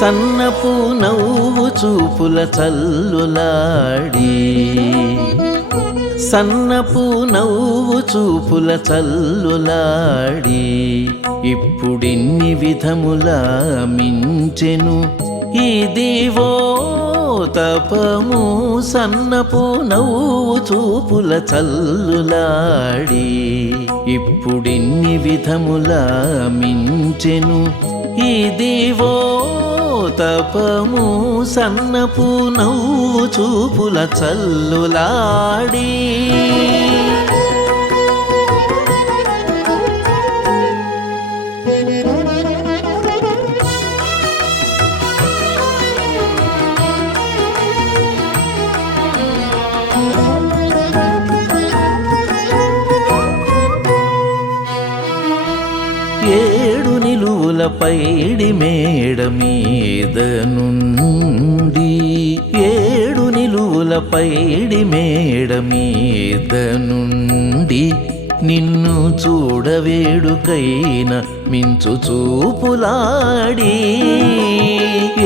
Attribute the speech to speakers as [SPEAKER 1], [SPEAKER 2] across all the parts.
[SPEAKER 1] సన్నపు నవ్వు చూపుల చల్లులాడి. సన్నపు నవ్వు చూపుల చల్లులాడి. ఇప్పుడిన్ని విధముల మించెను ఇదివో తపము సన్నపు నవ్వు చూపుల చల్లులాడి. ఇప్పుడిన్ని విధముల మించెను ఇదివో తపము సన్నపు నవ్వు చూపుల చల్లులాడి. పైడి మేడ మీద నుండి ఏడు నిలువుల పైడి మేడ మీద నుండి నిన్ను చూడవేడుకైన మించు చూపులాడి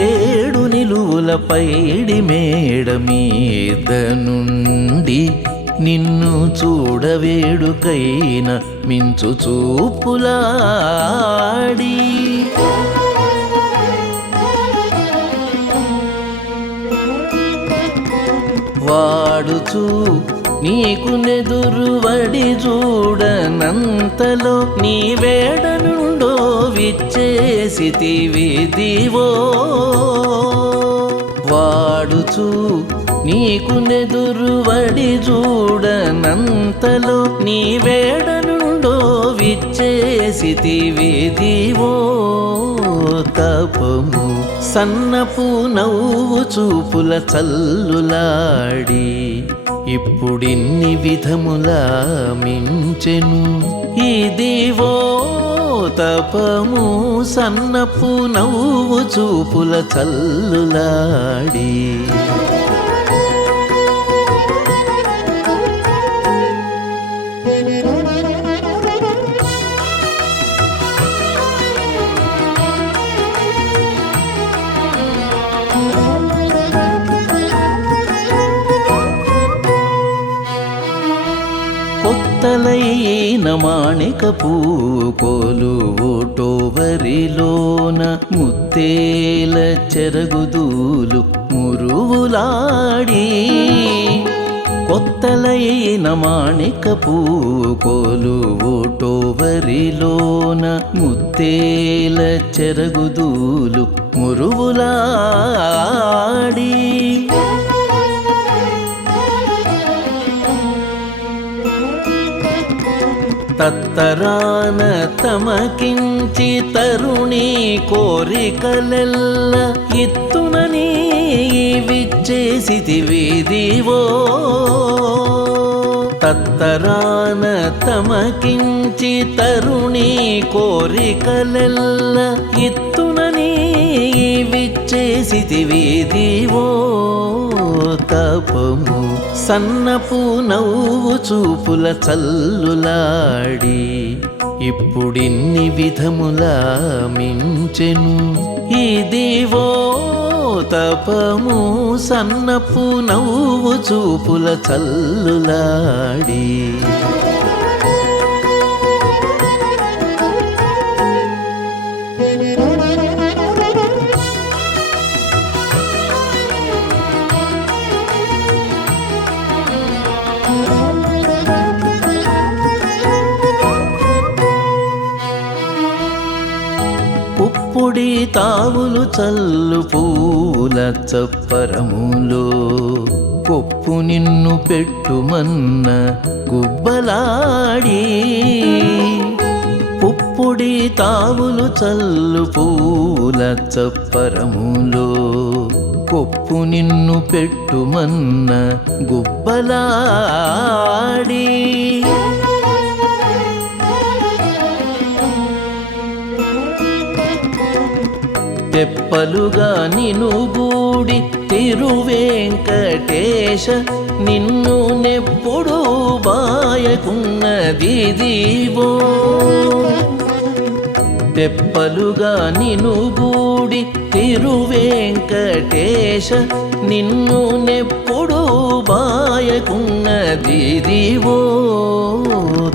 [SPEAKER 1] ఏడు నిలువుల పైడి మేడ మీద నుండి నిన్ను చూడవేడుకైన మించు చూపులాడి. వాడుచు నీకు నెదురువడి చూడనంతలో నీ వేడ నుండో విచ్చేసితివి దివో వాడుచు నీకు నెదురువడి చూడనంతలో నీ వేడనుండో విచ్చేసి విచ్చేసితివి దివో తపము. సన్నపు నవ్వు చూపుల చల్లులాడి ఇప్పుడిన్ని విధములా మించెను. ఇదివో తపము సన్నపు నవ్వు చూపుల చల్లులాడి కొత్తలైన మాణికపు ఓటోవరిలోన ముత్తేల చెరగుదూలు మురువులాడి. కొత్తలైన మాణికపు ఓటోవరిలోన ముత్తేల చెరగుదూలు మురువులాడి. తత్తరాన తమకించి తరుణి కోరికలెల్ల ఇత్తునని విచ్చేసితివి దివో తత్తరాన తమకించి తరుణి కోరికలెల్ల ఇత్తునని విచ్చేసితివి దివో తపము సన్నపు నవ్వు చూపుల చల్లులాడి. ఇప్పుడిన్ని విధములా మించెను. ఇదివో తపము సన్నపు నవ్వు చూపుల చల్లులాడి. పుప్పుడి తావులు చల్లు పూల చప్పరములో. కొప్పు నిన్ను పెట్టుమన్న గుబ్బలాడి. పుప్పుడి తావులు చల్లు పూల చప్పరములో. కొప్పు నిన్ను పెట్టుమన్న గుబ్బలాడి. తెప్పలుగా నిను గూడి తిరువేంకటేశ నిన్ను నెప్పుడు బాయకున్నది దీవో తెప్పలుగా నిను గూడి తిరువేంకటేశ నిన్ను నెప్పుడు బాయకున్నది దీవో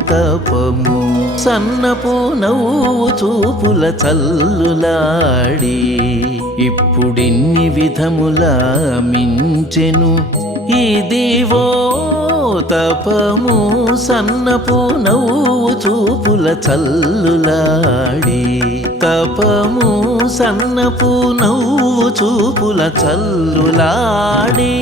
[SPEAKER 1] తపము సన్నపు నవ్వు చూపుల చల్లులాడి ఇప్పుడిన్ని విధముల మించెను ఇదివో తపము సన్నపు నవ్వు చూపుల చల్లులాడి తపము సన్నపు నవ్వు చూపుల చల్లులాడి